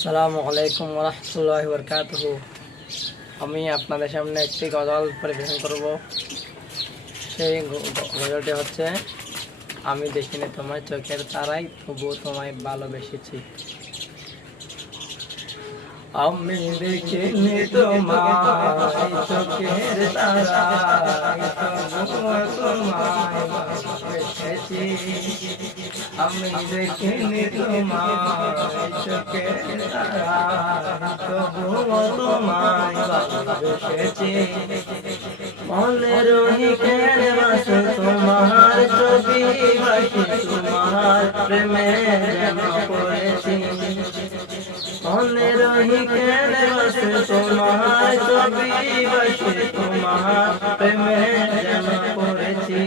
আসসালামু আলাইকুম ওয়া রাহমাতুল্লাহি ওয়া বারাকাতুহু। আমি আপনাদের সামনে একটি গজল পরিবেশন করব। সেই গজলটি হচ্ছে, আমি দেখিনি তোমায় চোখের তারাই, তবুও তোমায় ভালোবেসেছি। আমি দেখিনি তোমায় চোখের তারাই, তবুও তোমায় ভালোবেসেছি। আমি দেখিনি তোমায় চোখের তারাই, তবুও তোমায় ভালোবেসেছি। মনে রহি কেন বাসে তোমার ছবি, বাসে তোমার প্রেমে যেন পড়েছি। মনে রহি কেন বাসে তোমার ছবি, বাসে তোমার প্রেমে যেন পড়েছি।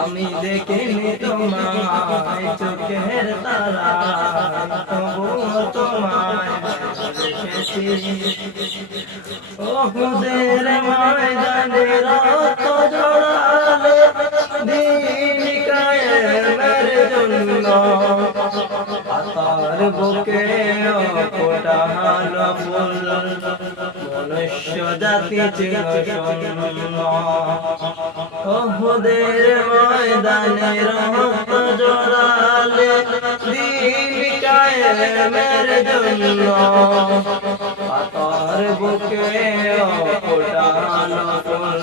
আমি দেখিনি তোমায় চোখের তারায়, তবুও তোমায় ভালোবেসেছি। ওহুদের ময়দানে রক্ত ঝরালে দ্বীন কায়েমের জন্য, পাতার বুকে ফোটালো ফুল, মনুষ্য জাতি ছিল শূন্য। ওহুদের ময়দানে রক্ত ঝরালে দ্বীন কায়েমের জন্য, পাতার বুকে ফোটালো ফুল,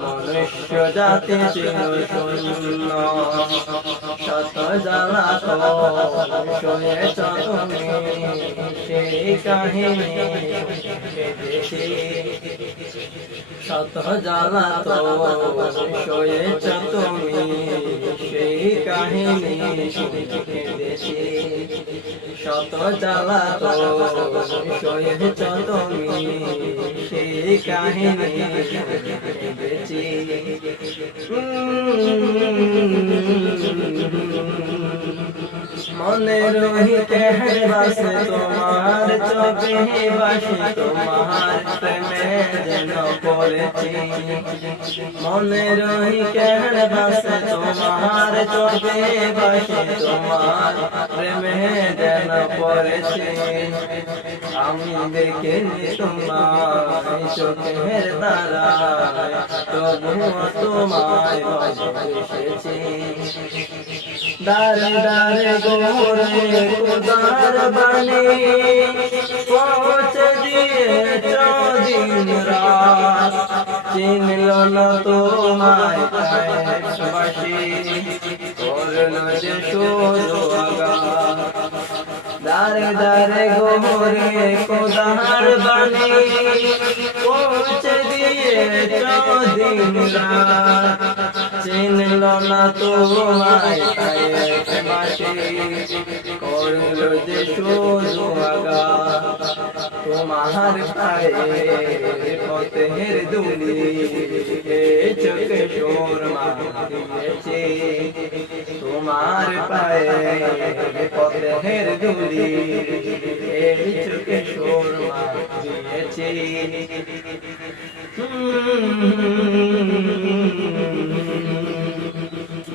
মনুষ্য জাতি ছিল শূন্য। শত জ্বালাতন সয়েছ তুমি, সেই কাহিনী কেঁদেছি। শত জ্বালাতন সয়েছ তুমি, সেই কাহিনী কেঁদেছি। শত জ্বালাতন সয়েছ তুমি, সেই কাহিনী কেঁদেছি। মনে রহি কেন বাসে তোমার ছবি, বাসে তোমার প্রেমে যেন পড়েছি। মনে রহি কেন বাসে তোমার ছবি, বাসে তোমার প্রেমে যেন পড়েছি। আমি দেখিনি তোমায় চোখের তারায়, তবুও তোমায় ভালোবেসেছি। দারে দারে গোরে খোদার বাণী পৌঁছে দিয়েছ দিন রাত, চিনল না তোমায় কায়েমবাসী, করল যে শুধু আঘাত। দারে দারে গোরে খোদার বাণী পৌঁছে দিয়েছ দিন রাত, চিনল না তোমায় কায়েমবাসী, করল যে শুধু আঘাত। তোমার পায়ে পথের ধুলি চোখে সুরমা দিয়েছি। তোমার পায়ে পথের ধুলি চোখে সুরমা দিয়েছি।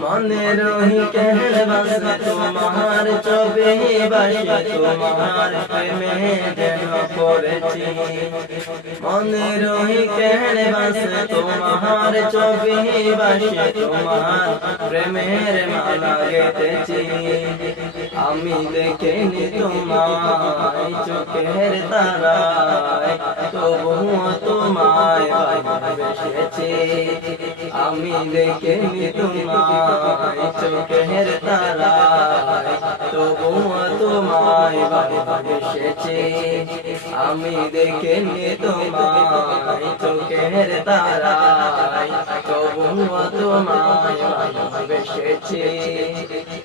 মনে রহি কেন বাসে তোমার ছবি, বাসে তোমার প্রেমে যেন পড়েছি। মনে রহি কেন বাসে তোমার ছবি, বাসে তোমার প্রেমের মালা গেঁথেছি। আমি দেখিনি তোমায় চোখের তারায়, তবুও তোমায় ভালোবেসেছি। আমি দেখিনি তোমায় চোখের তারায়, তবুও তোমায় ভালোবেসেছি। আমি দেখিনি তোমায় চোখের তারায়, তবুও তোমায় ভালোবেসেছি।